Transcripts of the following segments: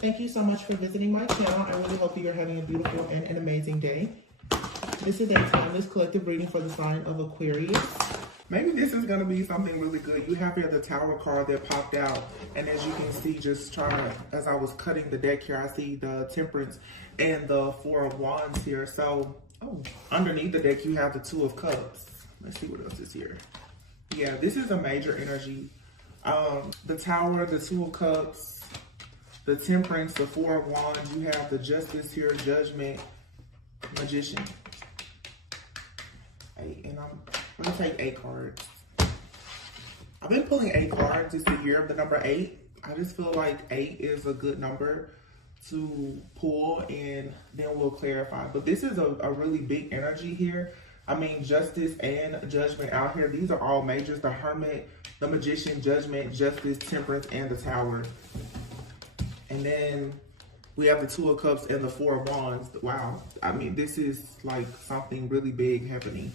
Thank you so much for visiting my channel. I really hope you're having a beautiful and an amazing day. This is a timeless collective reading for the sign of Aquarius. Maybe this is going to be something really good. You have here the Tower card that popped out. And as you can see, just trying to, as I was cutting the deck here, I see the Temperance and the Four of Wands here. So, underneath the deck, you have the Two of Cups. Let's see what else is here. Yeah, this is a major energy. The Tower, the Two of Cups, the Temperance, the Four of Wands. You have the Justice here, Judgment, Magician. And I'm going to take 8 cards. I've been pulling 8 cards. It's the year of the number 8. I just feel like 8 is a good number to pull, and then we'll clarify. But this is a really big energy here. I mean, Justice and Judgment out here. These are all majors. The Hermit, the Magician, Judgment, Justice, Temperance, and the Tower. And then we have the Two of Cups and the Four of Wands. Wow. I mean, this is like something really big happening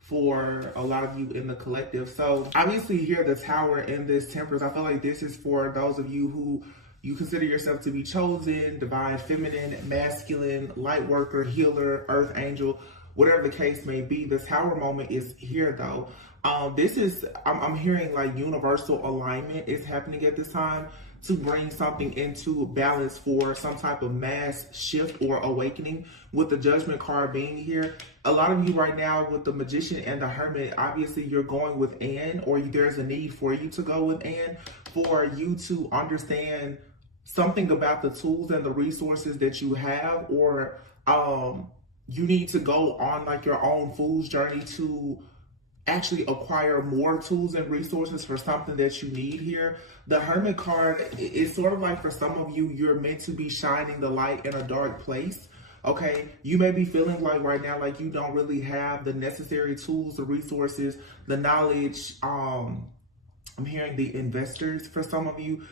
for a lot of you in the collective. So obviously here, the Tower and this Temperance, I feel like this is for those of you who you consider yourself to be chosen, divine, feminine, masculine, light worker, healer, earth angel, whatever the case may be. The Tower moment is here though. This is, I'm hearing like universal alignment is happening at this time to bring something into balance for some type of mass shift or awakening. With the Judgment card being here, a lot of you right now with the Magician and the Hermit, obviously you're going with Anne, or there's a need for you to go with Anne, for you to understand something about the tools and the resources that you have, or you need to go on like your own fool's journey to actually acquire more tools and resources for something that you need here. The Hermit card is sort of like, for some of you, you're meant to be shining the light in a dark place. Okay, you may be feeling like right now, like you don't really have the necessary tools, the resources, the knowledge. I'm hearing the investors for some of you.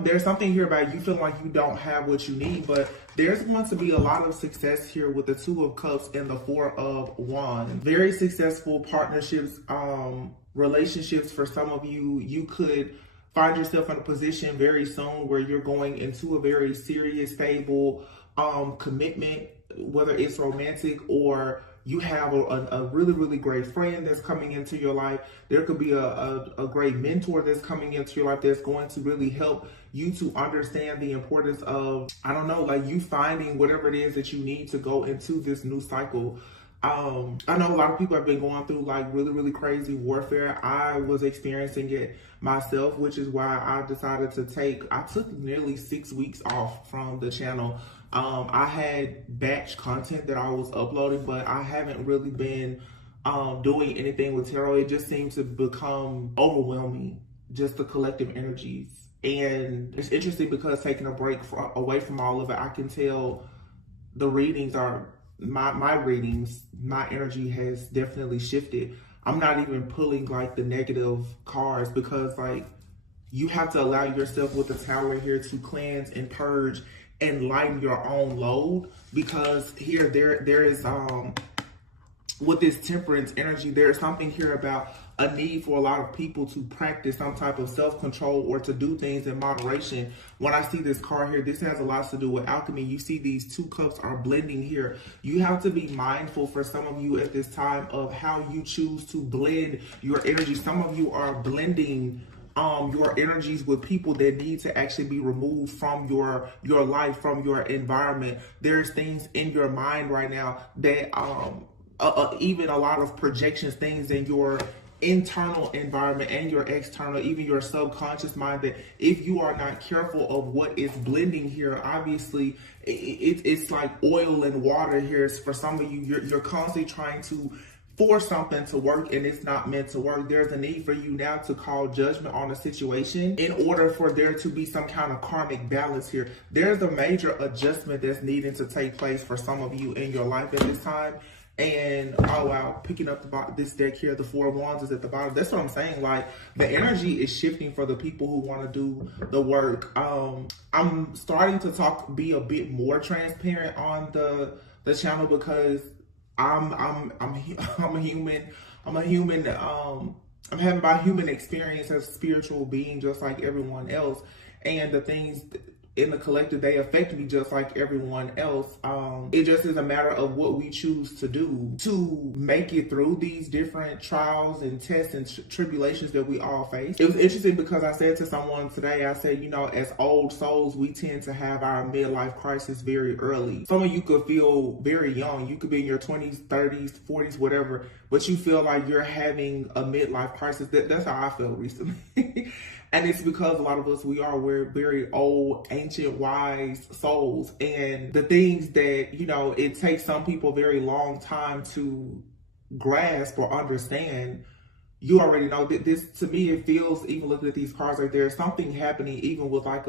There's something here about you feeling like you don't have what you need, but there's going to be a lot of success here with the Two of Cups and the Four of Wands. Very successful partnerships, relationships for some of you. You could find yourself in a position very soon where you're going into a very serious, stable commitment, whether it's romantic or you have a really, really great friend that's coming into your life. There could be a great mentor that's coming into your life that's going to really help you to understand the importance of, I don't know, like you finding whatever it is that you need to go into this new cycle. I know a lot of people have been going through like really, really crazy warfare. I was experiencing it myself, which is why I decided to I took nearly 6 weeks off from the channel. I had batch content that I was uploading, but I haven't really been doing anything with tarot. It just seemed to become overwhelming, just the collective energies. And it's interesting because taking a break away from all of it, I can tell the readings are, my readings, my energy has definitely shifted. I'm not even pulling like the negative cards because like you have to allow yourself with the Tower here to cleanse and purge and lighten your own load, because here there is with this Temperance energy, there's something here about a need for a lot of people to practice some type of self-control or to do things in moderation. When I see this card here, this has a lot to do with alchemy. You see these 2 cups are blending here. You have to be mindful for some of you at this time of how you choose to blend your energy. Some of you are blending your energies with people that need to actually be removed from your life, from your environment. There's things in your mind right now that even a lot of projections, things in your internal environment and your external, even your subconscious mind, that if you are not careful of what is blending here, obviously it's like oil and water here. For some of you, you're constantly trying to force something to work and it's not meant to work. There's a need for you now to call judgment on a situation in order for there to be some kind of karmic balance here. There's a major adjustment that's needing to take place for some of you in your life at this time. And oh wow, picking up this deck here, the Four of Wands is at the bottom. That's what I'm saying. Like the energy is shifting for the people who want to do the work. I'm starting to be a bit more transparent on the channel because I'm a human. I'm having my human experience as a spiritual being, just like everyone else. And the things in the collective, they affect me just like everyone else. It just is a matter of what we choose to do to make it through these different trials and tests and tribulations that we all face. It was interesting because I said to someone today, I said, you know, as old souls, we tend to have our midlife crisis very early. Some of you could feel very young. You could be in your 20s, 30s, 40s, whatever, but you feel like you're having a midlife crisis. That's how I felt recently. And it's because a lot of us, we're very old, ancient, wise souls. And the things that, you know, it takes some people a very long time to grasp or understand, you already know that this, to me, it feels, even looking at these cards, like there's something happening even with like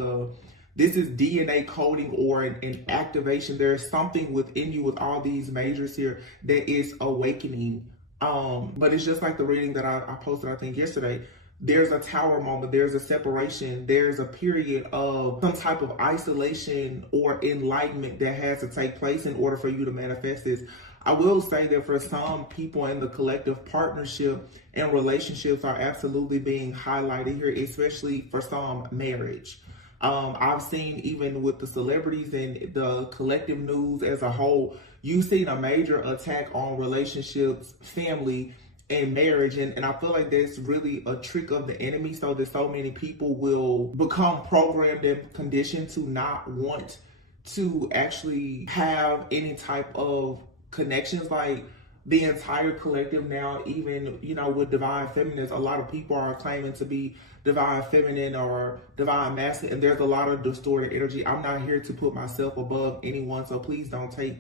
this is DNA coding or an activation. There's something within you with all these majors here that is awakening. But it's just like the reading that I posted, I think yesterday. There's a tower moment, there's a separation, there's a period of some type of isolation or enlightenment that has to take place in order for you to manifest this. I will say that for some people in the collective, partnership and relationships are absolutely being highlighted here, especially for some, marriage. I've seen even with the celebrities and the collective news as a whole, you've seen a major attack on relationships, family, and marriage, and I feel like that's really a trick of the enemy, so that so many people will become programmed and conditioned to not want to actually have any type of connections. Like the entire collective now, even, you know, with divine feminines, a lot of people are claiming to be divine feminine or divine masculine, and there's a lot of distorted energy. I'm not here to put myself above anyone, so please don't take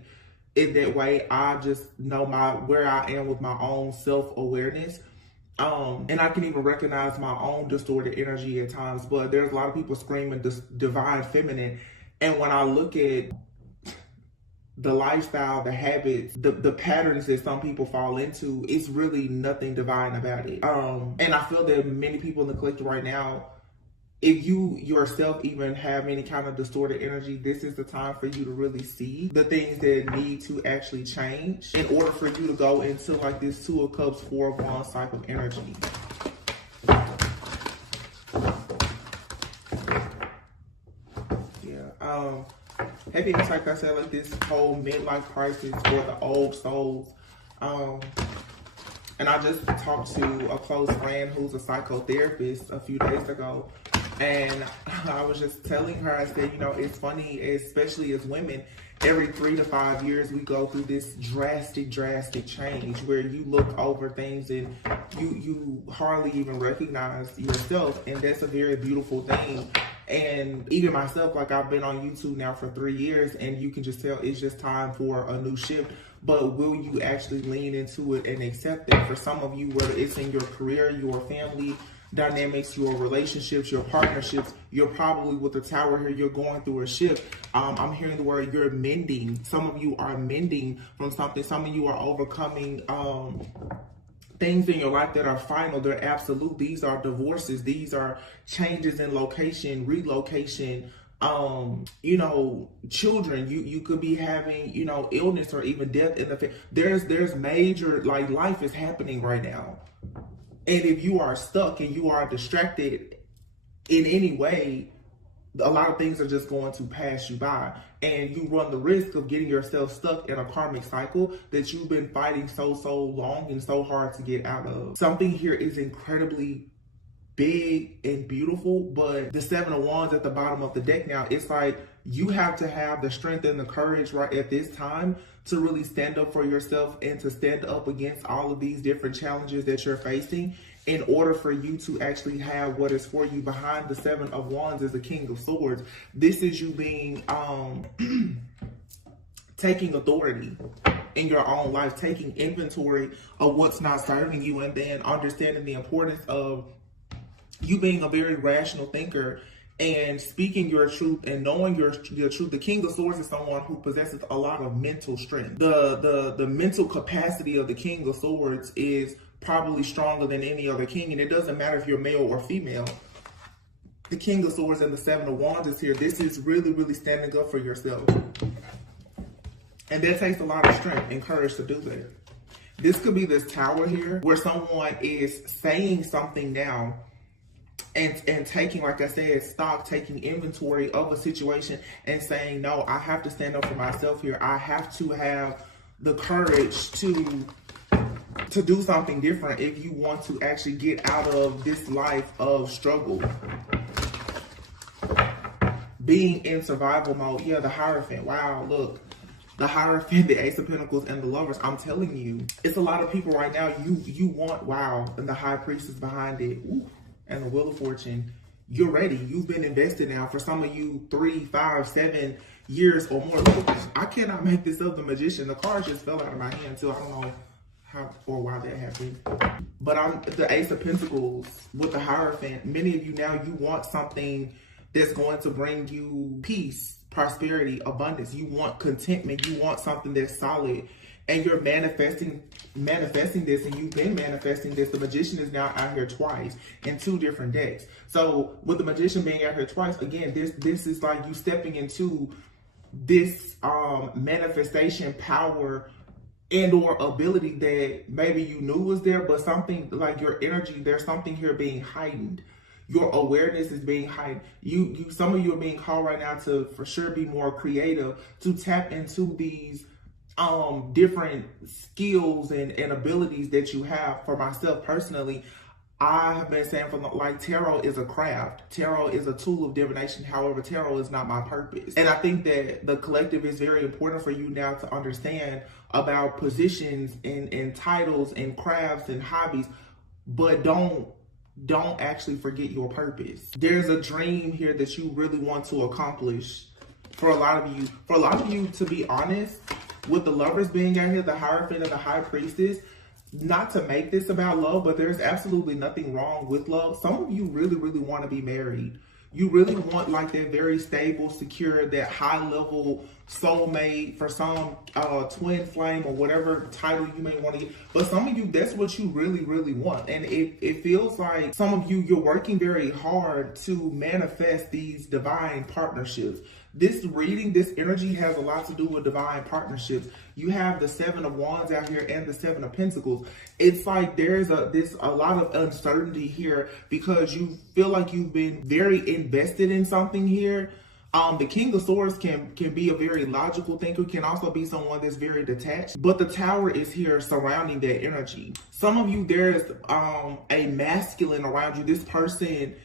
it that way. I just know where I am with my own self-awareness. And I can even recognize my own distorted energy at times, but there's a lot of people screaming this divine feminine. And when I look at the lifestyle, the habits, the patterns that some people fall into, it's really nothing divine about it. And I feel that many people in the collective right now, if you yourself even have any kind of distorted energy, this is the time for you to really see the things that need to actually change in order for you to go into like this 2 of Cups, 4 of Wands type of energy. Yeah. Heavy, like I said, like this whole midlife crisis for the old souls. And I just talked to a close friend who's a psychotherapist a few days ago. And I was just telling her, I said, you know, it's funny, especially as women, every 3 to 5 years, we go through this drastic change where you look over things and you hardly even recognize yourself. And that's a very beautiful thing. And even myself, like I've been on YouTube now for 3 years, and you can just tell it's just time for a new shift. But will you actually lean into it and accept it? For some of you, whether it's in your career, your family dynamics, your relationships, your partnerships, you're probably with the tower here, you're going through a shift. I'm hearing the word you're mending. Some of you are mending from something. Some of you are overcoming things in your life that are final. They're absolute. These are divorces. These are changes in location, relocation, you know, children. You could be having, you know, illness or even death in the family. There's major, like, life is happening right now. And if you are stuck and you are distracted in any way, a lot of things are just going to pass you by. And you run the risk of getting yourself stuck in a karmic cycle that you've been fighting so long and so hard to get out of. Something here is incredibly big and beautiful, but the 7 of Wands at the bottom of the deck now, it's like you have to have the strength and the courage right at this time to really stand up for yourself and to stand up against all of these different challenges that you're facing in order for you to actually have what is for you. Behind the 7 of Wands is the King of Swords. This is you being, taking authority in your own life, taking inventory of what's not serving you, and then understanding the importance of you being a very rational thinker and speaking your truth and knowing your truth. The King of Swords is someone who possesses a lot of mental strength. The mental capacity of the King of Swords is probably stronger than any other king, and it doesn't matter if you're male or female. The King of Swords and the 7 of Wands is here. This is really standing up for yourself. And that takes a lot of strength and courage to do that. This could be this tower here where someone is saying something now, and taking, like I said, stock, taking inventory of a situation and saying, no, I have to stand up for myself here. I have to have the courage to do something different if you want to actually get out of this life of struggle. Being in survival mode. Yeah, the Hierophant. Wow, look. The Hierophant, the Ace of Pentacles, and the Lovers. I'm telling you, it's a lot of people right now. You want, wow, and the High Priestess behind it. Ooh, and the Wheel of Fortune. You're ready. You've been invested now. For some of you, 3, 5, 7 years or more. Look, I cannot make this up. The Magician. The cards just fell out of my hand too. I don't know how or why that happened. But I'm the Ace of Pentacles with the Hierophant. Many of you now, you want something that's going to bring you peace, prosperity, abundance. You want contentment. You want something that's solid. And you're manifesting this, and you've been manifesting this. The Magician is now out here twice in 2 different decks. So with the Magician being out here twice, again, this is like you stepping into this manifestation power and or ability that maybe you knew was there, but something like your energy, there's something here being heightened. Your awareness is being heightened. Some of you are being called right now to for sure be more creative, to tap into these different skills and abilities that you have. For myself personally, I have been saying like tarot is a craft. Tarot is a tool of divination. However, tarot is not my purpose. And I think that the collective is very important for you now to understand about positions and titles and crafts and hobbies, but don't actually forget your purpose. There's a dream here that you really want to accomplish for a lot of you. For a lot of you, to be honest, with the Lovers being out here, the Hierophant and the High Priestess, not to make this about love, but there's absolutely nothing wrong with love. Some of you really, really want to be married. You really want like that very stable, secure, that high level soulmate, for some twin flame or whatever title you may want to get. But some of you, that's what you really, really want. And it feels like some of you, you're working very hard to manifest these divine partnerships. This reading, this energy has a lot to do with divine partnerships. You have the 7 of Wands out here and the 7 of Pentacles. It's like there's a lot of uncertainty here because you feel like you've been very invested in something here. The King of Swords can be a very logical thinker, can also be someone that's very detached. But the Tower is here surrounding that energy. Some of you, there's a masculine around you. This person,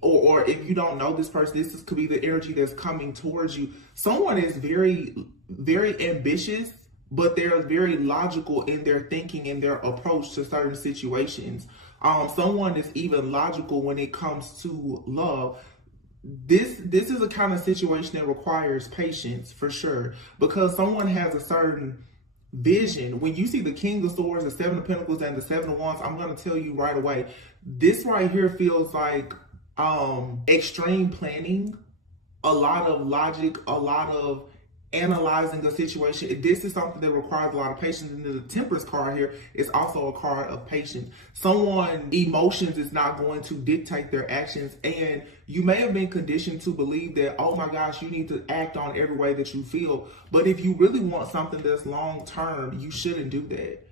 or if you don't know this person, could be the energy that's coming towards you. Someone is very, very ambitious, but they're very logical in their thinking and their approach to certain situations. Someone is even logical when it comes to love. This is a kind of situation that requires patience for sure, because someone has a certain vision. When you see the King of Swords, the 7 of Pentacles, and the 7 of Wands, I'm going to tell you right away, this right here feels like extreme planning, a lot of logic, a lot of analyzing the situation. This is something that requires a lot of patience. And the Temperance card here is also a card of patience. Someone's emotions is not going to dictate their actions, and you may have been conditioned to believe that, oh my gosh, you need to act on every way that you feel. But if you really want something that's long term, you shouldn't do that.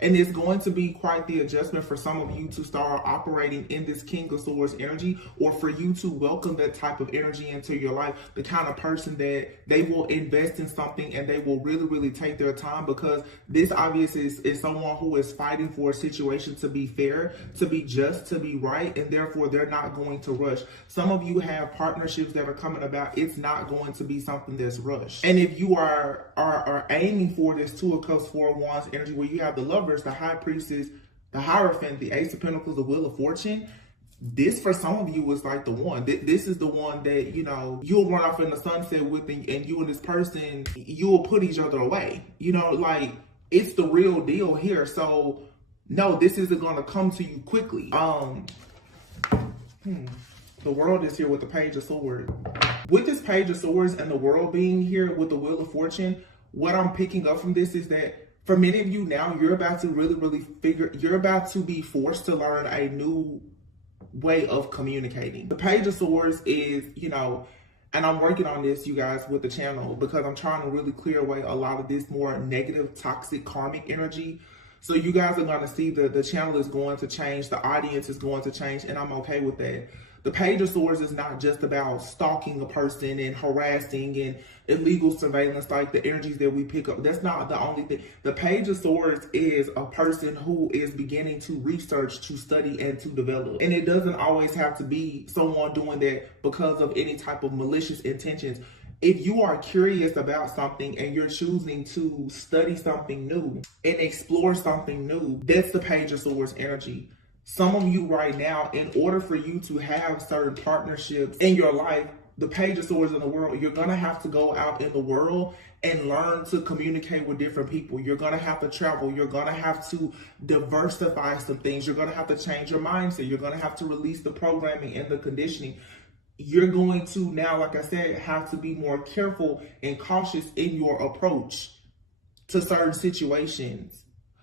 And it's going to be quite the adjustment for some of you to start operating in this King of Swords energy, or for you to welcome that type of energy into your life, the kind of person that they will invest in something and they will really, really take their time, because this obviously is someone who is fighting for a situation to be fair, to be just, to be right, and therefore they're not going to rush. Some of you have partnerships that are coming about. It's not going to be something that's rushed. And if you are aiming for this 2 of Cups, 4 of Wands energy, where you have the Lovers, the High Priestess, the Hierophant, the Ace of Pentacles, the Wheel of Fortune, this for some of you is like the one. This is the one that, you know, you'll run off in the sunset with, and you and this person, you will put each other away. You know, like, it's the real deal here. So no, this isn't going to come to you quickly. The World is here with the Page of Swords. With this Page of Swords and the World being here with the Wheel of Fortune, what I'm picking up from this is that for many of you now, you're about to really you're about to be forced to learn a new way of communicating. The Page of Swords is, you know, and I'm working on this, you guys, with the channel, because I'm trying to really clear away a lot of this more negative, toxic, karmic energy. So you guys are going to see the channel is going to change, the audience is going to change, and I'm okay with that. The Page of Swords is not just about stalking a person and harassing and illegal surveillance like the energies that we pick up. That's not the only thing. The Page of Swords is a person who is beginning to research, to study, and to develop. And it doesn't always have to be someone doing that because of any type of malicious intentions. If you are curious about something and you're choosing to study something new and explore something new, that's the Page of Swords energy. Some of you right now, in order for you to have certain partnerships in your life, the Page of Swords in the world, you're going to have to go out in the world and learn to communicate with different people. You're going to have to travel. You're going to have to diversify some things. You're going to have to change your mindset. You're going to have to release the programming and the conditioning. You're going to now, like I said, have to be more careful and cautious in your approach to certain situations.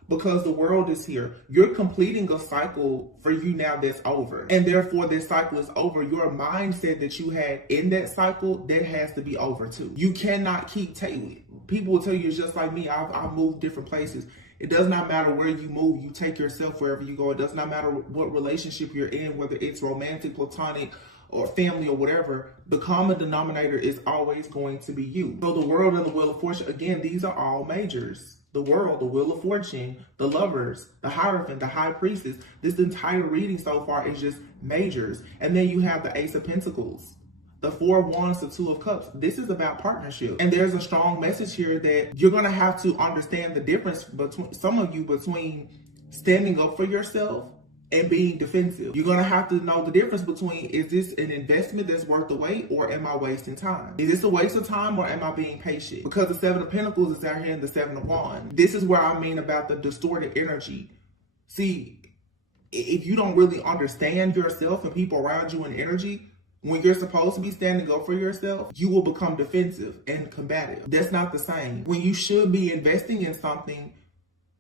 Because the world is here. You're completing a cycle for you now that's over. And therefore this cycle is over. Your mindset that you had in that cycle, that has to be over too. You cannot keep people will tell you it's just like me. I've moved different places. It does not matter where you move. You take yourself wherever you go. It does not matter what relationship you're in, whether it's romantic, platonic, or family or whatever. The common denominator is always going to be you. So the world and the Wheel of Fortune, again, these are all majors. The world, the Wheel of Fortune, the Lovers, the Hierophant, the High Priestess. This entire reading so far is just majors. And then you have the Ace of Pentacles, the Four of Wands, the Two of Cups. This is about partnership. And there's a strong message here that you're going to have to understand the difference between some of you between standing up for yourself and being defensive. You're going to have to know the difference between, is this an investment that's worth the wait, or am I wasting time? Is this a waste of time, or am I being patient? Because the Seven of Pentacles is out here in the Seven of Wands. This is where I mean about the distorted energy. See, if you don't really understand yourself and people around you in energy, when you're supposed to be standing up for yourself, you will become defensive and combative. That's not the same. When you should be investing in something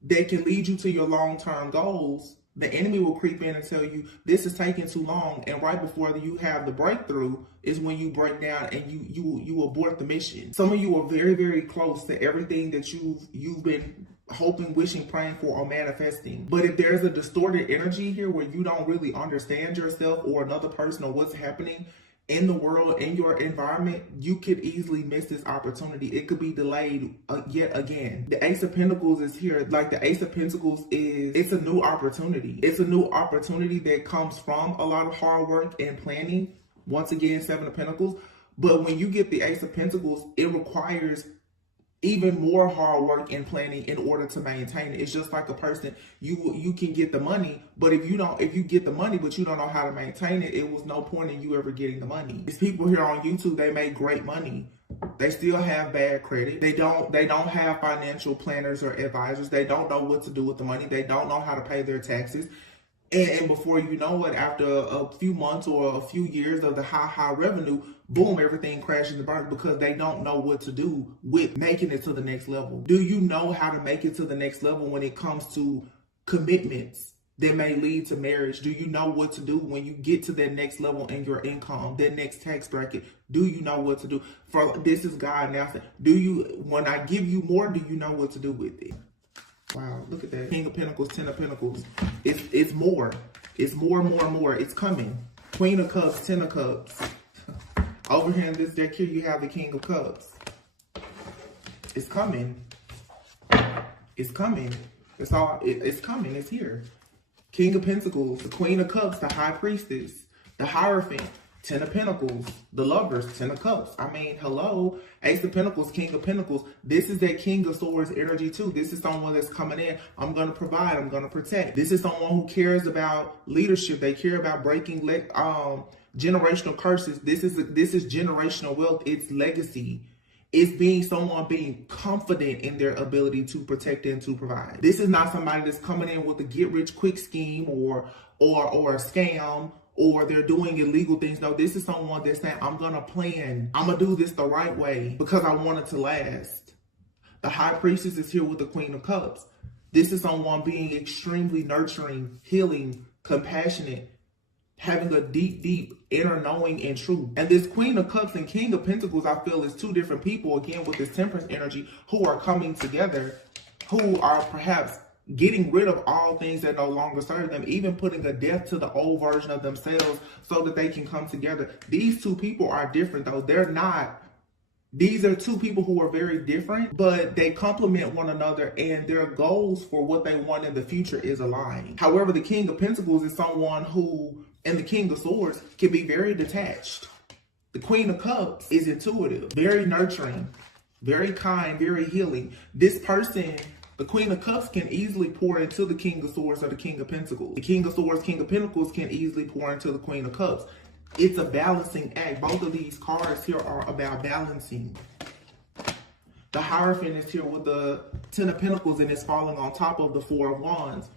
that can lead you to your long-term goals, the enemy will creep in and tell you this is taking too long, and right before you have the breakthrough is when you break down and you abort the mission. Some of you are very, very close to everything that you've been hoping, wishing, praying for, or manifesting. But if there's a distorted energy here where you don't really understand yourself or another person or what's happening in the world, in your environment, you could easily miss this opportunity. It could be delayed yet again. The Ace of Pentacles is here. Like the Ace of Pentacles it's a new opportunity. It's a new opportunity that comes from a lot of hard work and planning. Once again, Seven of Pentacles. But when you get the Ace of Pentacles, it requires even more hard work and planning in order to maintain it. It's just like a person, you can get the money, but if you get the money but you don't know how to maintain it, it was no point in you ever getting the money. These people here on YouTube, they make great money. They still have bad credit. They don't have financial planners or advisors. They don't know what to do with the money. They don't know how to pay their taxes. And before you know it, after a few months or a few years of the high revenue, boom, everything crashes and burns because they don't know what to do with making it to the next level. Do you know how to make it to the next level when it comes to commitments that may lead to marriage? Do you know what to do when you get to that next level in your income, that next tax bracket? Do you know what to do? For this is God now saying, when I give you more, do you know what to do with it? Wow, look at that. King of Pentacles, Ten of Pentacles. It's more. It's more. It's coming. Queen of Cups, Ten of Cups. Over here in this deck here, you have the King of Cups. It's coming. It's coming. It's coming. It's here. King of Pentacles, the Queen of Cups, the High Priestess, the Hierophant, Ten of Pentacles, the Lovers, Ten of Cups. I mean, hello. Ace of Pentacles, King of Pentacles. This is that King of Swords energy too. This is someone that's coming in. I'm going to provide. I'm going to protect. This is someone who cares about leadership. They care about breaking generational curses. This is generational wealth. It's legacy. It's someone being confident in their ability to protect and to provide. This is not somebody that's coming in with a get-rich-quick scheme or a scam, or they're doing illegal things. No, this is someone that's saying, I'm going to plan. I'm going to do this the right way because I want it to last. The High Priestess is here with the Queen of Cups. This is someone being extremely nurturing, healing, compassionate, having a deep, deep inner knowing and truth. And this Queen of Cups and King of Pentacles, I feel, is two different people, again, with this Temperance energy, who are coming together, who are perhaps getting rid of all things that no longer serve them, even putting a death to the old version of themselves so that they can come together. These two people are different though. These are two people who are very different, but they complement one another, and their goals for what they want in the future is aligned. However, the King of Pentacles is someone who, and the King of Swords, can be very detached. The Queen of Cups is intuitive, very nurturing, very kind, very healing. This person, the Queen of Cups, can easily pour into the King of Swords or the King of Pentacles. The King of Swords, King of Pentacles can easily pour into the Queen of Cups. It's a balancing act. Both of these cards here are about balancing. The Hierophant is here with the Ten of Pentacles and it's falling on top of the Four of Wands.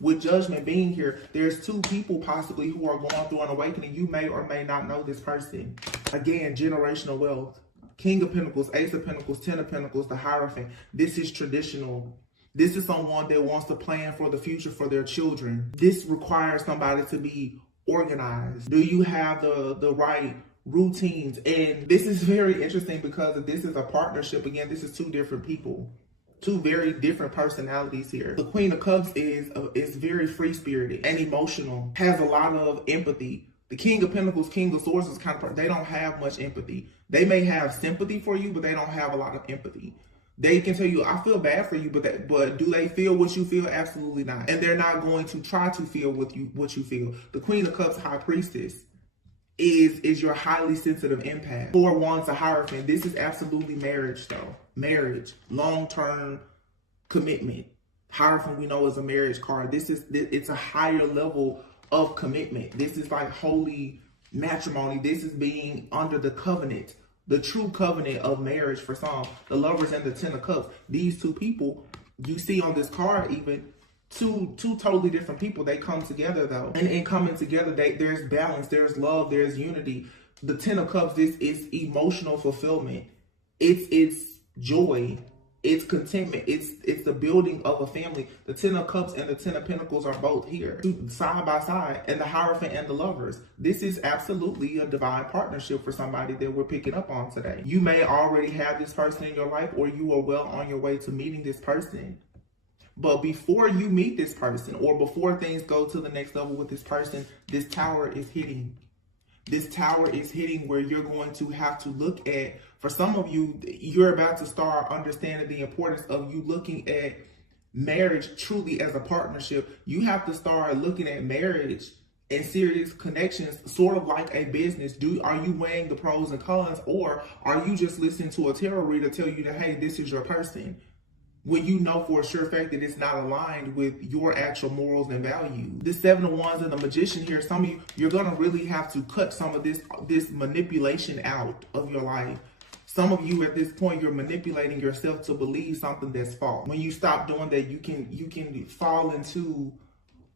With Judgment being here, there's two people possibly who are going through an awakening. You may or may not know this person. Again, generational wealth. King of Pentacles, Ace of Pentacles, Ten of Pentacles, the Hierophant. This is traditional. This is someone that wants to plan for the future for their children. This requires somebody to be organized. Do you have the right routines? And this is very interesting because this is a partnership. Again, this is two different people, two very different personalities here. The Queen of Cups is very free-spirited and emotional, has a lot of empathy. The King of Pentacles, King of Swords is kind of, they don't have much empathy. They may have sympathy for you, but they don't have a lot of empathy. They can tell you, I feel bad for you, but do they feel what you feel? Absolutely not. And they're not going to try to feel what you feel. The Queen of Cups, High Priestess, is your highly sensitive empath. Four of Wands, the Hierophant. This is absolutely marriage though. Marriage, long-term commitment. Hierophant we know is a marriage card. It's a higher level of commitment. This is like holy matrimony. This is being under the covenant. The true covenant of marriage for some. The Lovers and the Ten of Cups. These two people, you see on this card even, two totally different people. They come together though. And in coming together, there's balance, there's love, there's unity. The Ten of Cups, this is emotional fulfillment. It's joy. It's contentment. It's the building of a family. The Ten of Cups and the Ten of Pentacles are both here, side by side, and the Hierophant and the Lovers. This is absolutely a divine partnership for somebody that we're picking up on today. You may already have this person in your life, or you are well on your way to meeting this person. But before you meet this person, or before things go to the next level with this person, this tower is hitting. This tower is hitting where you're going to have to look at, for some of you, you're about to start understanding the importance of you looking at marriage truly as a partnership. You have to start looking at marriage and serious connections sort of like a business. Are you weighing the pros and cons, or are you just listening to a tarot reader tell you that, hey, this is your person, when you know for a sure fact that it's not aligned with your actual morals and values? This Seven of Wands and the Magician here, some of you, you're going to really have to cut some of this manipulation out of your life. Some of you at this point, you're manipulating yourself to believe something that's false. When you stop doing that, you can fall into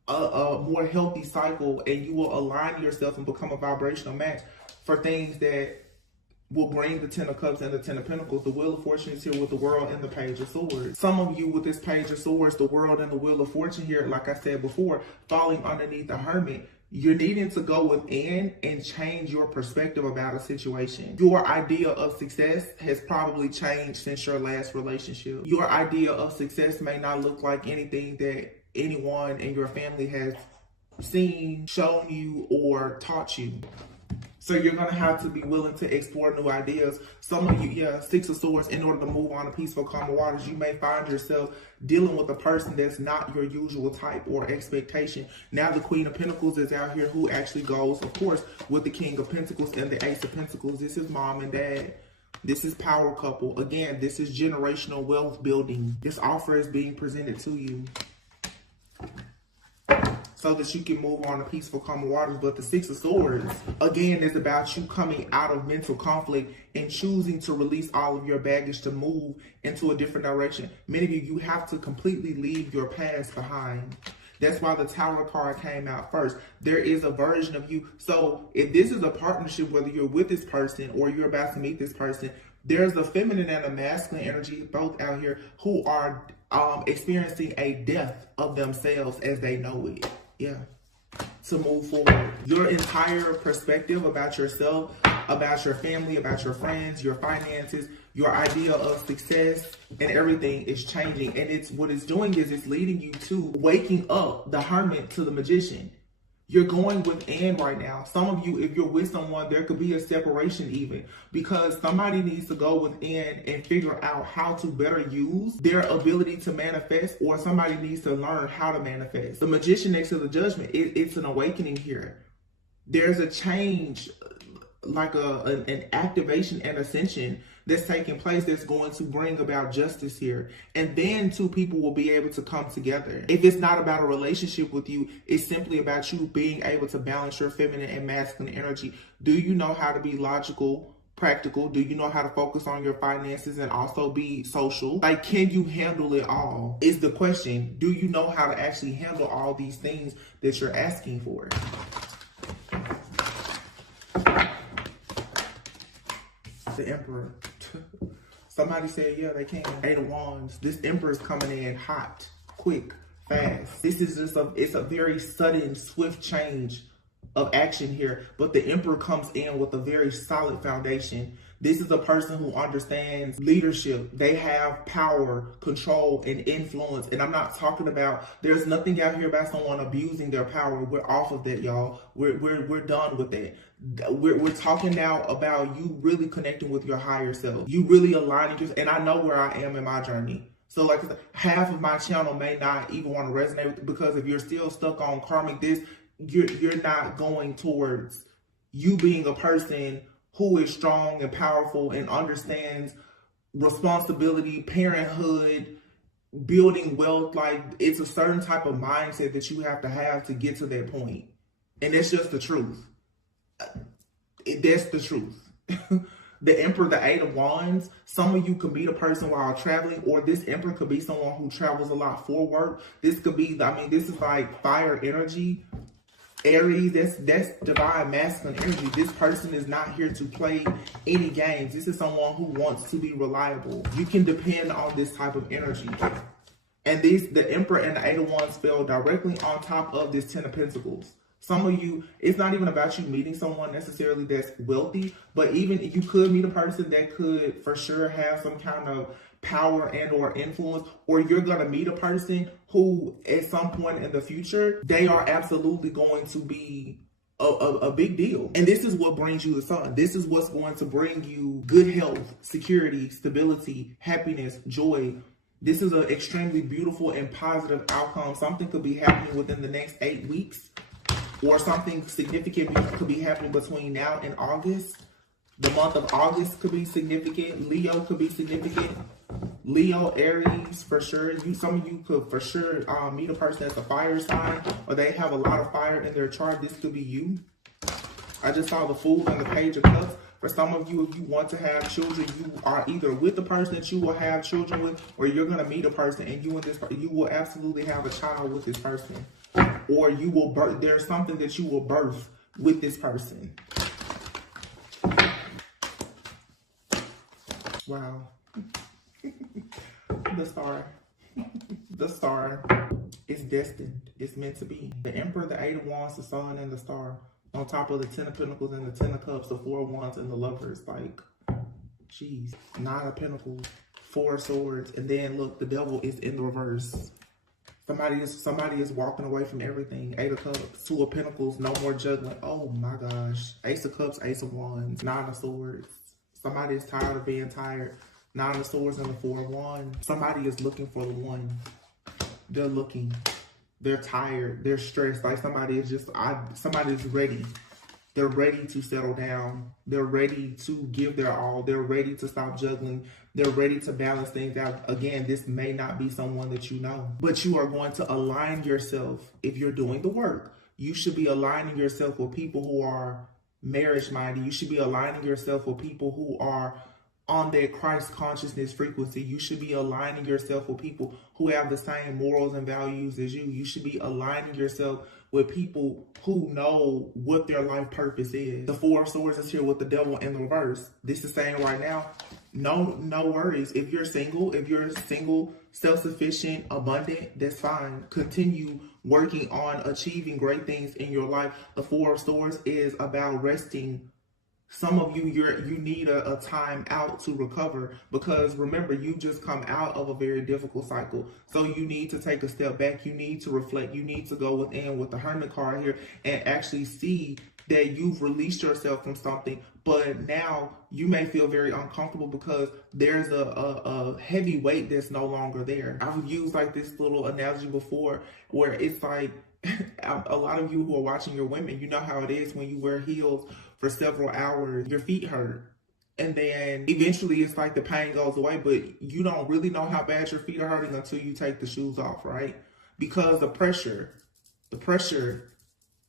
a more healthy cycle, and you will align yourself and become a vibrational match for things that will bring the Ten of Cups and the Ten of Pentacles. The Wheel of Fortune is here with the World and the Page of Swords. Some of you with this Page of Swords, the World and the Wheel of Fortune here, like I said before, falling underneath the Hermit, you're needing to go within and change your perspective about a situation. Your idea of success has probably changed since your last relationship. Your idea of success may not look like anything that anyone in your family has seen, shown you, or taught you. So you're going to have to be willing to explore new ideas. Some of you, Six of Swords, in order to move on to peaceful, calm waters, you may find yourself dealing with a person that's not your usual type or expectation. Now the Queen of Pentacles is out here, who actually goes, of course, with the King of Pentacles and the Ace of Pentacles. This is mom and dad. This is power couple. Again, this is generational wealth building. This offer is being presented to you so that you can move on to peaceful, calm waters. But the Six of Swords, again, is about you coming out of mental conflict and choosing to release all of your baggage to move into a different direction. Many of you have to completely leave your past behind. That's why the Tower card came out first. There is a version of you. So if this is a partnership, whether you're with this person or you're about to meet this person, there's a feminine and a masculine energy both out here who are experiencing a death of themselves as they know it. Yeah, to move forward. Your entire perspective about yourself about your family, about your friends, your finances, your idea of success, and everything is changing. And it's what it's doing is it's leading you to waking up the hermit to the magician. You're going within right now. Some of you, if you're with someone, there could be a separation even, because somebody needs to go within and figure out how to better use their ability to manifest, or somebody needs to learn how to manifest. The magician next to the judgment, it's an awakening here. There's a change, like an activation and ascension that's taking place that's going to bring about justice here. And then two people will be able to come together. If it's not about a relationship with you, it's simply about you being able to balance your feminine and masculine energy. Do you know how to be logical, practical? Do you know how to focus on your finances and also be social? Like, can you handle it all is the question. Do you know how to actually handle all these things that you're asking for? The Emperor. Somebody said, yeah, they can. Eight of Wands. This Emperor is coming in hot, quick, fast. This is just it's a very sudden, swift change of action here. But the Emperor comes in with a very solid foundation. This is a person who understands leadership. They have power, control, and influence. And I'm not talking about, there's nothing out here about someone abusing their power. We're off of that, y'all. We're done with that. We're talking now about you really connecting with your higher self. You really aligning yourself. And I know where I am in my journey. So like half of my channel may not even want to resonate with it, because if you're still stuck on karmic this, you're not going towards you being a person who is strong and powerful and understands responsibility, parenthood, building wealth. Like, it's a certain type of mindset that you have to get to that point. And that's just the truth. That's the truth. The Emperor, the Eight of Wands, some of you could meet a person while traveling, or this Emperor could be someone who travels a lot for work. This could be, this is like fire energy. Aries, that's divine masculine energy. This person is not here to play any games. This is someone who wants to be reliable. You can depend on this type of energy. And the Emperor and the Eight of Wands fell directly on top of this Ten of Pentacles. Some of you, it's not even about you meeting someone necessarily that's wealthy, but even you could meet a person that could for sure have some kind of power and or influence, or you're going to meet a person who at some point in the future, they are absolutely going to be a big deal. And this is what brings you the sun. This is what's going to bring you good health, security, stability, happiness, joy. This is an extremely beautiful and positive outcome. Something could be happening within the next 8 weeks, or something significant could be happening between now and August. The month of August could be significant. Leo could be significant. Leo, Aries, for sure. Some of you could for sure meet a person that's a fire sign, or they have a lot of fire in their chart. This could be you. I just saw the Fool and the Page of Cups. For some of you, if you want to have children, you are either with the person that you will have children with, or you're going to meet a person and you will absolutely have a child with this person. Or you will birth, there's something that you will birth with this person. Wow. The star. The star is destined. It's meant to be. The Emperor, the Eight of Wands, the Sun, and the Star. On top of the Ten of Pentacles and the Ten of Cups, the Four of Wands, and the Lovers. Like, jeez. Nine of Pentacles, Four of Swords. And then, look, the Devil is in the reverse. Somebody is walking away from everything. Eight of Cups, Two of Pentacles, no more juggling. Oh my gosh. Ace of Cups, Ace of Wands, Nine of Swords. Somebody is tired of being tired. Nine of Swords and the Four of Wands. Somebody is looking for the one. They're looking. They're tired. They're stressed. Like somebody is ready. They're ready to settle down. They're ready to give their all. They're ready to stop juggling. They're ready to balance things out. Again, this may not be someone that you know, but you are going to align yourself. If you're doing the work, you should be aligning yourself with people who are marriage minded. You should be aligning yourself with people who are on that Christ consciousness frequency. You should be aligning yourself with people who have the same morals and values as you. You should be aligning yourself with people who know what their life purpose is. The Four of Swords is here with the Devil in the reverse. This is saying right now, no worries. If you're single, self-sufficient, abundant, that's fine. Continue working on achieving great things in your life. The Four of Swords is about resting Some of you, you need a time out to recover, because remember, you just come out of a very difficult cycle. So you need to take a step back. You need to reflect. You need to go within with the Hermit card here and actually see that you've released yourself from something, but now you may feel very uncomfortable because there's a heavy weight that's no longer there. I've used like this little analogy before where it's like, a lot of you who are watching your women, you know how it is when you wear heels for several hours, your feet hurt. And then eventually it's like the pain goes away, but you don't really know how bad your feet are hurting until you take the shoes off, right? Because the pressure,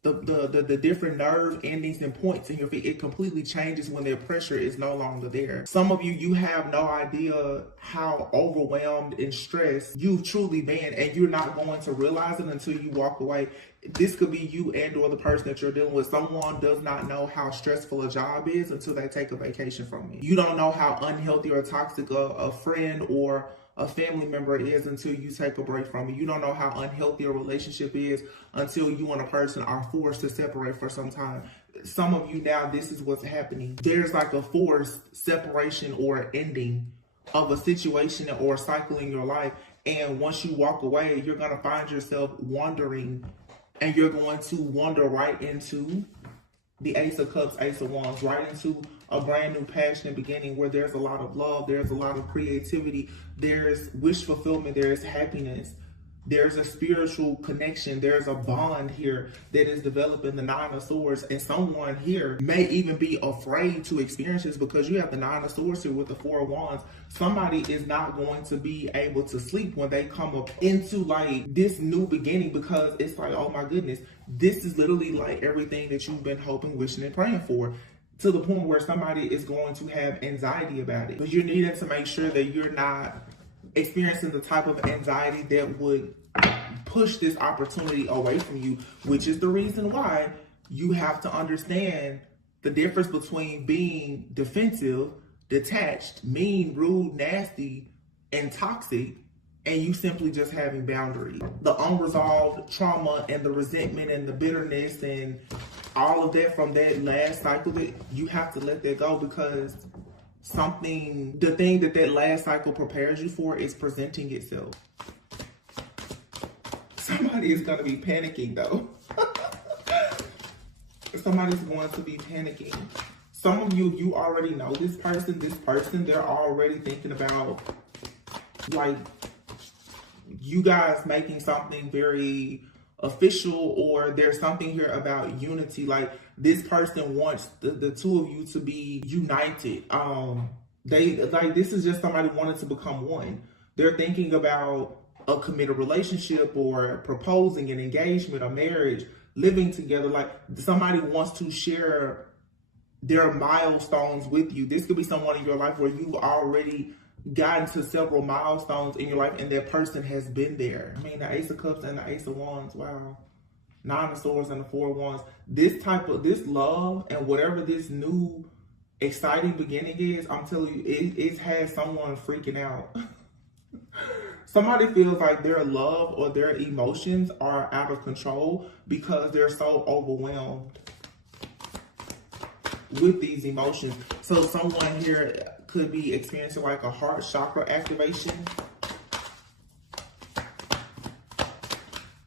the different nerve endings and points in your feet, it completely changes when their pressure is no longer there. Some of you, you have no idea how overwhelmed and stressed you've truly been, and you're not going to realize it until you walk away. This could be you and or the person that you're dealing with. Someone does not know how stressful a job is until they take a vacation from you. You don't know how unhealthy or toxic a friend or a family member is until you take a break from it. You don't know how unhealthy a relationship is until you and a person are forced to separate for some time. Some of you now, this is what's happening. There's like a forced separation or ending of a situation or cycle in your life. And once you walk away, you're going to find yourself wandering, and you're going to wander right into the Ace of Cups, Ace of Wands, right into a brand new passionate beginning where there's a lot of love, there's a lot of creativity, there's wish fulfillment, there's happiness, there's a spiritual connection, there's a bond here that is developing, the Nine of Swords. And someone here may even be afraid to experience this because you have the Nine of Swords here with the Four of Wands. Somebody is not going to be able to sleep when they come up into like this new beginning, because it's like, oh my goodness, this is literally like everything that you've been hoping, wishing, and praying for, to the point where somebody is going to have anxiety about it. But you're needing to make sure that you're not experiencing the type of anxiety that would push this opportunity away from you, which is the reason why you have to understand the difference between being defensive, detached, mean, rude, nasty, and toxic, and you simply just having boundaries. The unresolved trauma and the resentment and the bitterness and all of that from that last cycle, that you have to let that go, because the thing that last cycle prepares you for is presenting itself. Somebody is going to be panicking though. Somebody's going to be panicking. Some of you, you already know this person, they're already thinking about like you guys making something very official, or there's something here about unity. Like this person wants the two of you to be united. This is just somebody wanting to become one. They're thinking about a committed relationship or proposing an engagement, a marriage, living together. Like somebody wants to share their milestones with you. This could be someone in your life where you've already gotten to several milestones in your life and that person has been there. I mean, the Ace of Cups and the Ace of Wands, wow. Nine of Swords and the Four of Wands. This love and whatever this new exciting beginning is, I'm telling you, it has someone freaking out. Somebody feels like their love or their emotions are out of control because they're so overwhelmed with these emotions. So someone here could be experiencing like a heart chakra activation.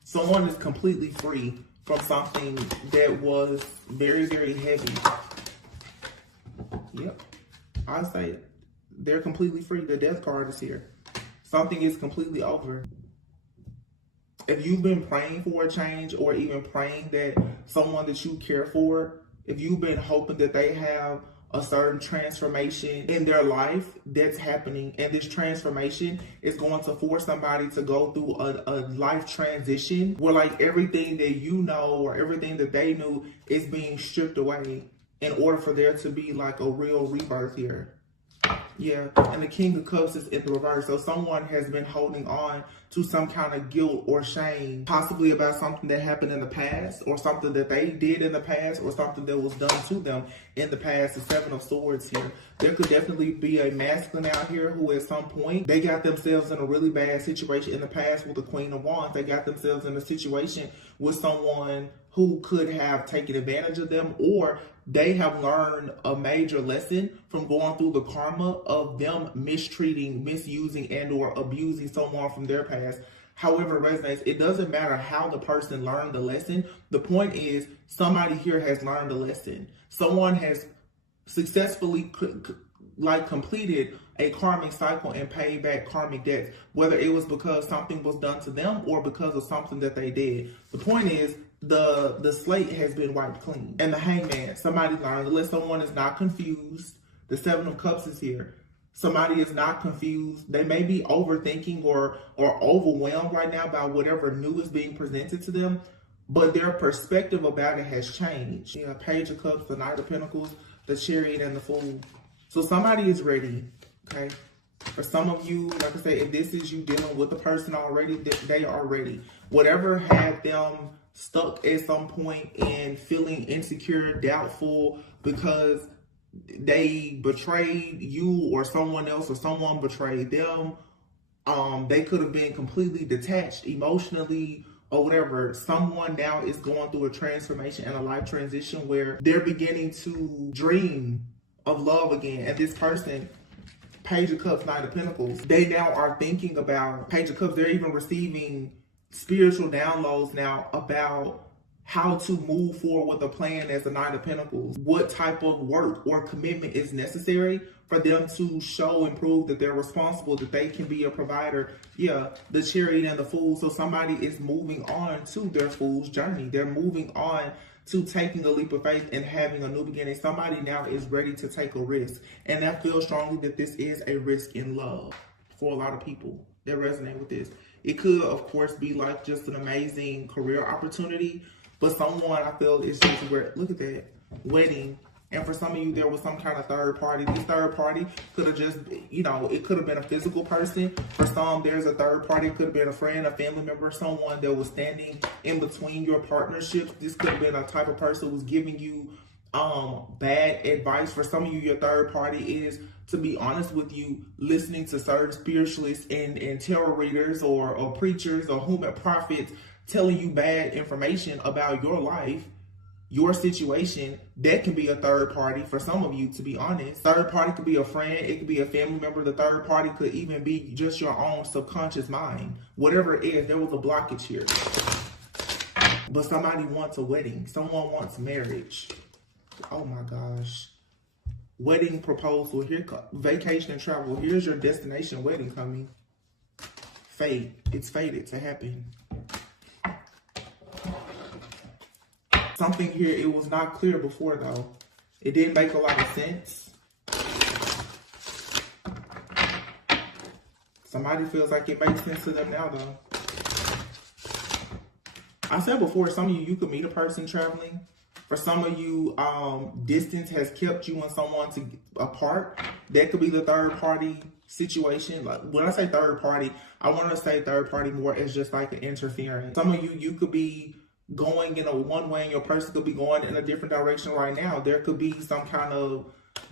Someone is completely free from something that was very, very heavy. Yep, I say they're completely free. The Death card is here. Something is completely over. If you've been praying for a change, or even praying that someone that you care for, if you've been hoping that they have a certain transformation in their life, that's happening. And this transformation is going to force somebody to go through a life transition where like everything that you know or everything that they knew is being stripped away in order for there to be like a real rebirth here. Yeah, and the King of Cups is in the reverse. So someone has been holding on to some kind of guilt or shame, possibly about something that happened in the past, or something that they did in the past, or something that was done to them in the past. The Seven of Swords here. There could definitely be a masculine out here who at some point, they got themselves in a really bad situation in the past with the Queen of Wands. They got themselves in a situation with someone who could have taken advantage of them, or they have learned a major lesson from going through the karma of them mistreating, misusing, and or abusing someone from their past. However it resonates, it doesn't matter how the person learned the lesson. The point is, somebody here has learned the lesson. Someone has successfully completed a karmic cycle and paid back karmic debts, whether it was because something was done to them or because of something that they did. The point is, the slate has been wiped clean. And the Hangman, somebody learned the lesson. Someone is not confused. The Seven of Cups is here. Somebody is not confused. They may be overthinking or overwhelmed right now by whatever new is being presented to them, but their perspective about it has changed. Yeah, Page of Cups, the Knight of Pentacles, the Chariot, and the Fool. So somebody is ready, okay? For some of you, like I say, if this is you dealing with the person already, they are ready. Whatever had them stuck at some point and feeling insecure, doubtful because they betrayed you or someone else or someone betrayed them. They could have been completely detached emotionally or whatever. Someone now is going through a transformation and a life transition where they're beginning to dream of love again. And this person, Page of Cups, Knight of Pentacles, they now are thinking about Page of Cups. They're even receiving spiritual downloads now about how to move forward with a plan as the Knight of Pentacles. What type of work or commitment is necessary for them to show and prove that they're responsible, that they can be a provider. Yeah, the Chariot and the Fool. So somebody is moving on to their Fool's journey. They're moving on to taking a leap of faith and having a new beginning. Somebody now is ready to take a risk. And I feel strongly that this is a risk in love for a lot of people that resonate with this. It could, of course, be like just an amazing career opportunity, but someone I feel is just where, look at that, wedding. And for some of you, there was some kind of third party. This third party could have just, it could have been a physical person. For some, there's a third party. It could have been a friend, a family member, someone that was standing in between your partnerships. This could have been a type of person who was giving you bad advice. For some of you, your third party is, to be honest with you, listening to certain spiritualists and tarot readers or preachers or prophets telling you bad information about your life, your situation. That can be a third party for some of you, to be honest. Third party could be a friend. It could be a family member. The third party could even be just your own subconscious mind. Whatever it is, there was a blockage here. But somebody wants a wedding. Someone wants marriage. Oh my gosh. Wedding proposal. Here, vacation and travel. Here's your destination wedding coming. Fate. It's fated to happen. Something here, it was not clear before though. It didn't make a lot of sense. Somebody feels like it makes sense to them now though. I said before, some of you could meet a person traveling. For some of you, distance has kept you and someone apart. That could be the third party situation. Like when I say third party, I want to say third party more as just like an interference. Some of you could be going in a one way and your person could be going in a different direction right now. There could be some kind of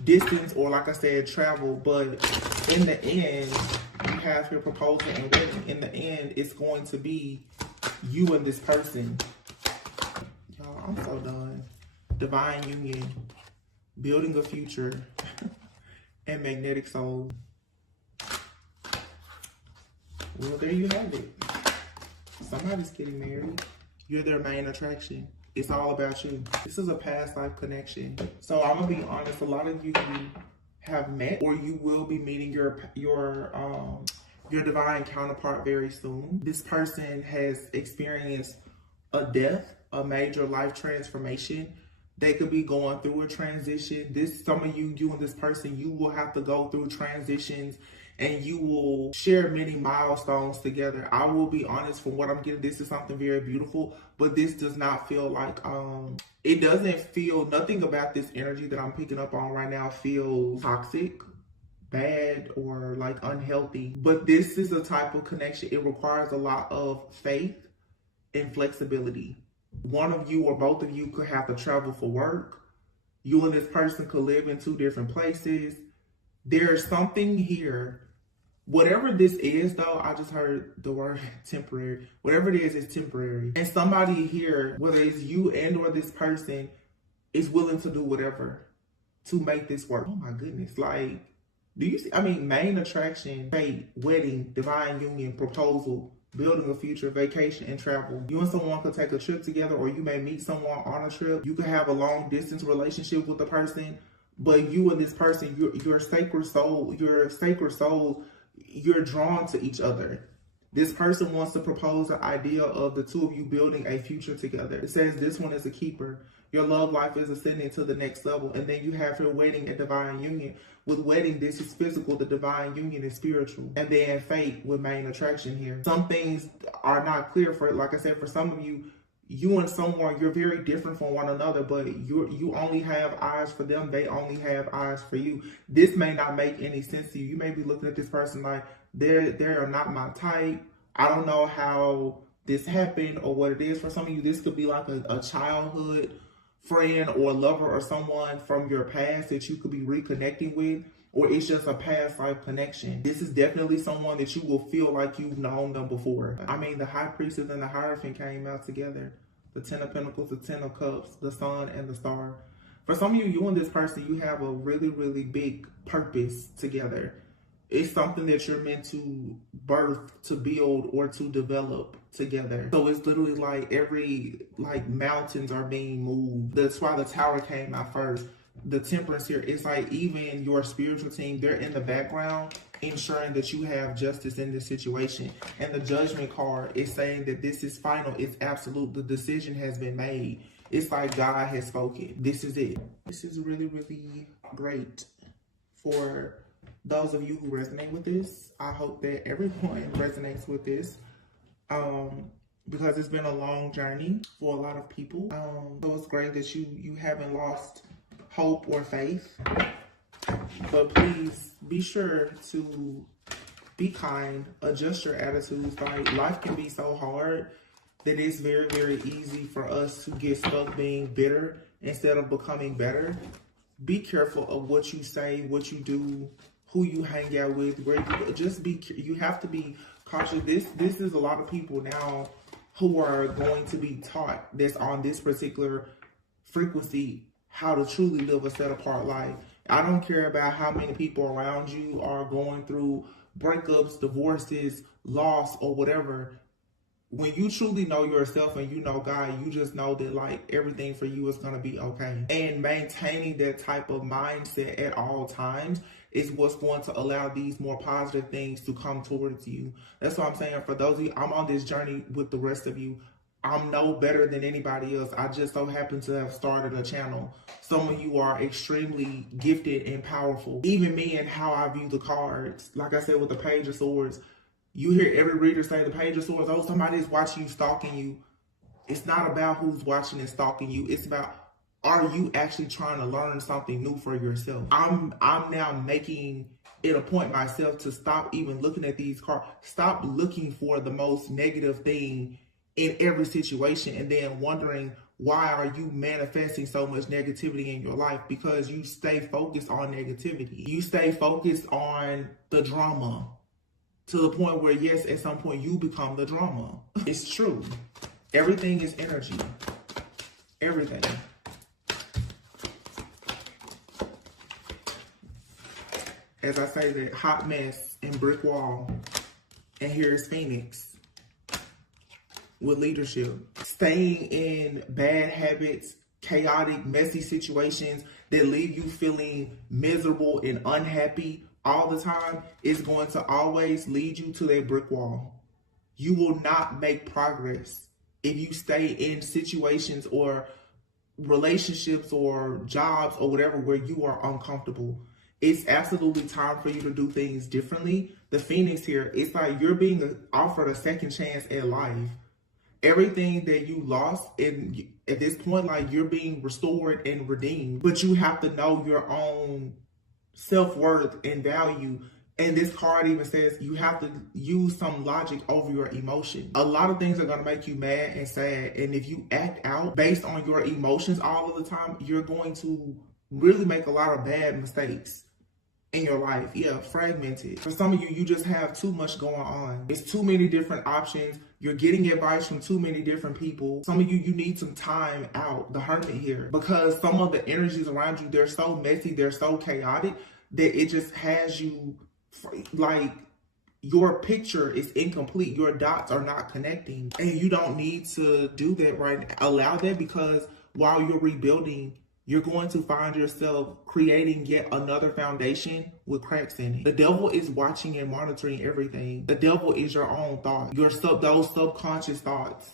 distance or, like I said, travel, but in the end, you have your proposal and wedding. In the end, it's going to be you and this person. Y'all, I'm so done. Divine union, building a future, and magnetic soul. Well, there you have it. Somebody's getting married. You're their main attraction. It's all about you. This is a past life connection. So I'm gonna be honest, a lot of you have met or you will be meeting your divine counterpart very soon. This person has experienced a death, a major life transformation. They could be going through a transition. Some of you and this person, you will have to go through transitions and you will share many milestones together. I will be honest, from what I'm getting, this is something very beautiful, but this does not feel like, it doesn't feel, nothing about this energy that I'm picking up on right now feels toxic, bad, or like unhealthy. But this is a type of connection. It requires a lot of faith and flexibility. One of you or both of you could have to travel for work. You and this person could live in two different places. There's something here. Whatever this is, though, I just heard the word temporary. Whatever it is, it's temporary. And somebody here, whether it's you and or this person, is willing to do whatever to make this work. Oh my goodness. Like, do you see? I mean, main attraction, fate, wedding, divine union, proposal, building a future, vacation, and travel. You and someone could take a trip together, or you may meet someone on a trip. You could have a long distance relationship with the person, but you and this person, your sacred soul, you're drawn to each other. This person wants to propose an idea of the two of you building a future together. It says this one is a keeper. Your love life is ascending to the next level. And then you have your wedding and divine union. With wedding, this is physical. The divine union is spiritual. And then fate with main attraction here. Some things are not clear for, like I said, for some of you, you and someone, you're very different from one another, but you only have eyes for them. They only have eyes for you. This may not make any sense to you. You may be looking at this person like, they are not my type. I don't know how this happened or what it is. For some of you, this could be like a childhood friend or lover or someone from your past that you could be reconnecting with, or it's just a past life connection. This is definitely someone that you will feel like you've known them before. I mean, the High Priestess and the Hierophant came out together. The Ten of Pentacles, the Ten of Cups, the Sun, and the Star. For some of you, you and this person, you have a really, really big purpose together. It's something that you're meant to birth, to build, or to develop together. So it's literally like mountains are being moved. That's why the Tower came out first. The Temperance here, it's like even your spiritual team, they're in the background ensuring that you have justice in this situation. And the Judgment card is saying that this is final. It's absolute. The decision has been made. It's like God has spoken. This is it. This is really, really great for those of you who resonate with this. I hope that everyone resonates with this because it's been a long journey for a lot of people. So it's great that you haven't lost hope or faith, but please be sure to be kind, adjust your attitudes. Like, life can be so hard that it's very, very easy for us to get stuck being bitter instead of becoming better. Be careful of what you say, what you do, who you hang out with, where you have to be cautious. This is a lot of people now who are going to be taught that's on this particular frequency how to truly live a set apart life. I don't care about how many people around you are going through breakups, divorces, loss, or whatever. When you truly know yourself and you know God, you just know that like everything for you is going to be okay. And maintaining that type of mindset at all times is what's going to allow these more positive things to come towards you. That's what I'm saying. For those of you, I'm on this journey with the rest of you. I'm no better than anybody else. I just so happen to have started a channel. Some of you are extremely gifted and powerful. Even me and how I view the cards. Like I said with the Page of Swords, you hear every reader say the Page of Swords, oh, somebody is watching you, stalking you. It's not about who's watching and stalking you. It's about, are you actually trying to learn something new for yourself? I'm now making it a point myself to stop even looking at these cards. Stop looking for the most negative thing in every situation and then wondering why are you manifesting so much negativity in your life, because you stay focused on negativity. You stay focused on the drama to the point where, yes, at some point you become the drama. It's true. Everything is energy. Everything. As I say, that hot mess and brick wall. And here's Phoenix. With leadership, staying in bad habits, chaotic, messy situations that leave you feeling miserable and unhappy all the time is going to always lead you to that brick wall. You will not make progress if you stay in situations or relationships or jobs or whatever where you are uncomfortable. It's absolutely time for you to do things differently. The Phoenix here, it's like you're being offered a second chance at life. Everything that you lost at this point, like, you're being restored and redeemed, but you have to know your own self-worth and value. And this card even says you have to use some logic over your emotion. A lot of things are going to make you mad and sad. And if you act out based on your emotions all of the time, you're going to really make a lot of bad mistakes. in your life. Yeah, fragmented. For some of you, you just have too much going on. It's too many different options. You're getting advice from too many different people. Some of you, you need some time out, the hermit here, because some of the energies around you, they're so messy, they're so chaotic that it just has you like, your picture is incomplete. Your dots are not connecting, and you don't need to do that right now. Allow that, because while you're rebuilding, you're going to find yourself creating yet another foundation with cracks in it. The devil is watching and monitoring everything. The devil is your own thought, those subconscious thoughts,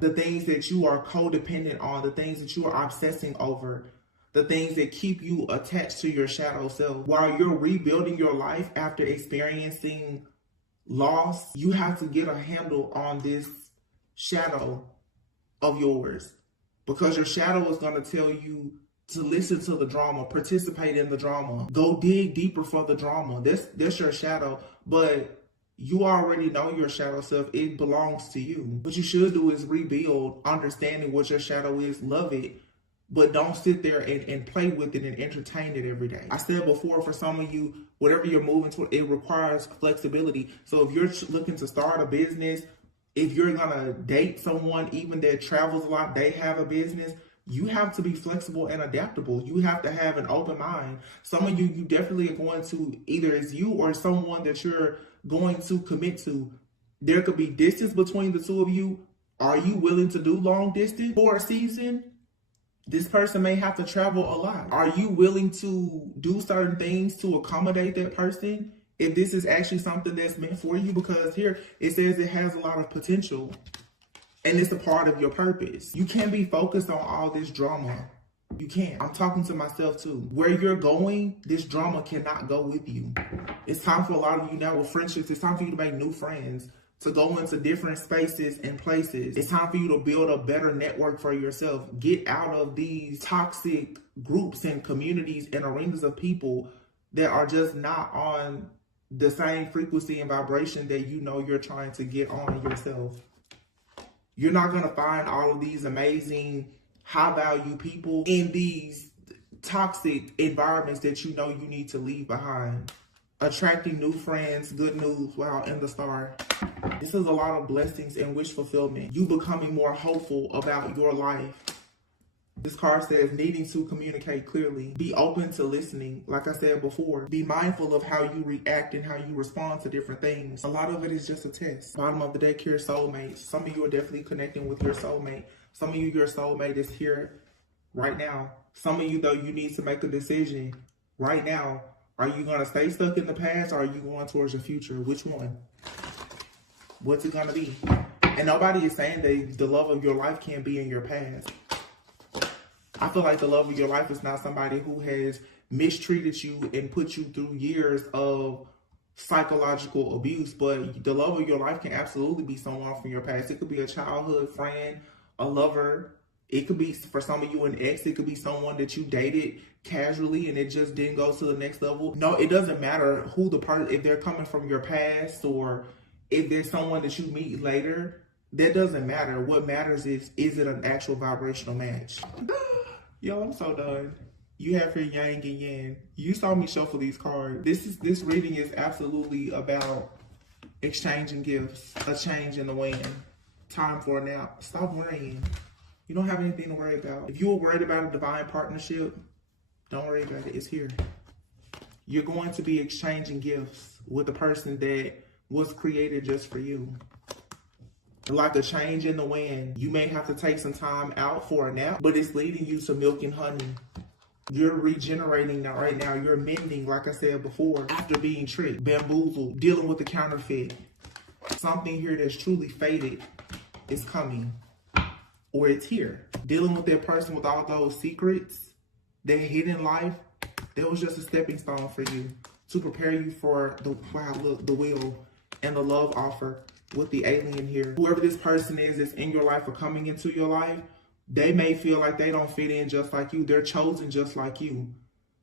the things that you are codependent on, the things that you are obsessing over, the things that keep you attached to your shadow self. While you're rebuilding your life after experiencing loss, you have to get a handle on this shadow of yours, because your shadow is going to tell you to listen to the drama, participate in the drama, go dig deeper for the drama. That's your shadow, but you already know your shadow self. It belongs to you. What you should do is rebuild, understanding what your shadow is, love it, but don't sit there and play with it and entertain it every day. I said before, for some of you, whatever you're moving toward, it requires flexibility. So if you're looking to start a business, if you're gonna date someone even that travels a lot, they have a business, you have to be flexible and adaptable. You have to have an open mind. Some of you definitely are going to, either it's you or someone that you're going to commit to. There could be distance between the two of you. Are you willing to do long distance for a season? This person may have to travel a lot. Are you willing to do certain things to accommodate that person if this is actually something that's meant for you? Because here it says it has a lot of potential and it's a part of your purpose. You can't be focused on all this drama. You can't. I'm talking to myself too. Where you're going, this drama cannot go with you. It's time for a lot of you now with friendships. It's time for you to make new friends, to go into different spaces and places. It's time for you to build a better network for yourself. Get out of these toxic groups and communities and arenas of people that are just not on the same frequency and vibration that you know you're trying to get on yourself. You're not going to find all of these amazing, high-value people in these toxic environments that you know you need to leave behind. Attracting new friends, good news, wow, and the star. This is a lot of blessings and wish fulfillment. You becoming more hopeful about your life. This card says needing to communicate clearly. Be open to listening. Like I said before, be mindful of how you react and how you respond to different things. A lot of it is just a test. Bottom of the deck here, soulmates. Some of you are definitely connecting with your soulmate. Some of you, your soulmate is here right now. Some of you, though, you need to make a decision right now. Are you going to stay stuck in the past, or are you going towards your future? Which one? What's it going to be? And nobody is saying that the love of your life can't be in your past. I feel like the love of your life is not somebody who has mistreated you and put you through years of psychological abuse, but the love of your life can absolutely be someone from your past. It could be a childhood friend, a lover. It could be, for some of you, an ex. It could be someone that you dated casually and it just didn't go to the next level. No, it doesn't matter who the person, if they're coming from your past or if there's someone that you meet later, that doesn't matter. What matters is it an actual vibrational match? Yo, I'm so done. You have your yang and yin. You saw me shuffle these cards. This reading is absolutely about exchanging gifts, a change in the wind. Time for a nap. Stop worrying. You don't have anything to worry about. If you were worried about a divine partnership, don't worry about it. It's here. You're going to be exchanging gifts with a person that was created just for you. Like a change in the wind. You may have to take some time out for a nap, but it's leading you to milk and honey. You're regenerating now, right now. You're mending, like I said before, after being tricked, bamboozled, dealing with the counterfeit. Something here that's truly faded is coming, or it's here. Dealing with that person with all those secrets, that hidden life, that was just a stepping stone for you to prepare you for the, wow, look, the will and the love offer with the alien here. Whoever this person is that's in your life or coming into your life, they may feel like they don't fit in just like you. They're chosen just like you.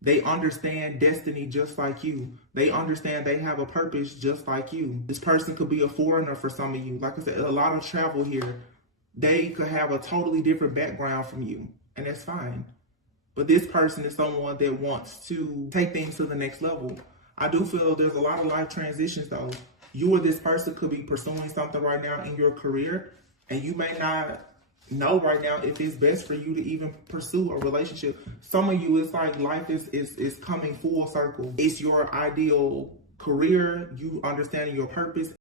They understand destiny just like you. They understand they have a purpose just like you. This person could be a foreigner for some of you. Like I said, a lot of travel here. They could have a totally different background from you, and that's fine. But this person is someone that wants to take things to the next level. I do feel there's a lot of life transitions though. You or this person could be pursuing something right now in your career, and you may not know right now if it's best for you to even pursue a relationship. Some of you, it's like life is coming full circle. It's your ideal career, you understanding your purpose.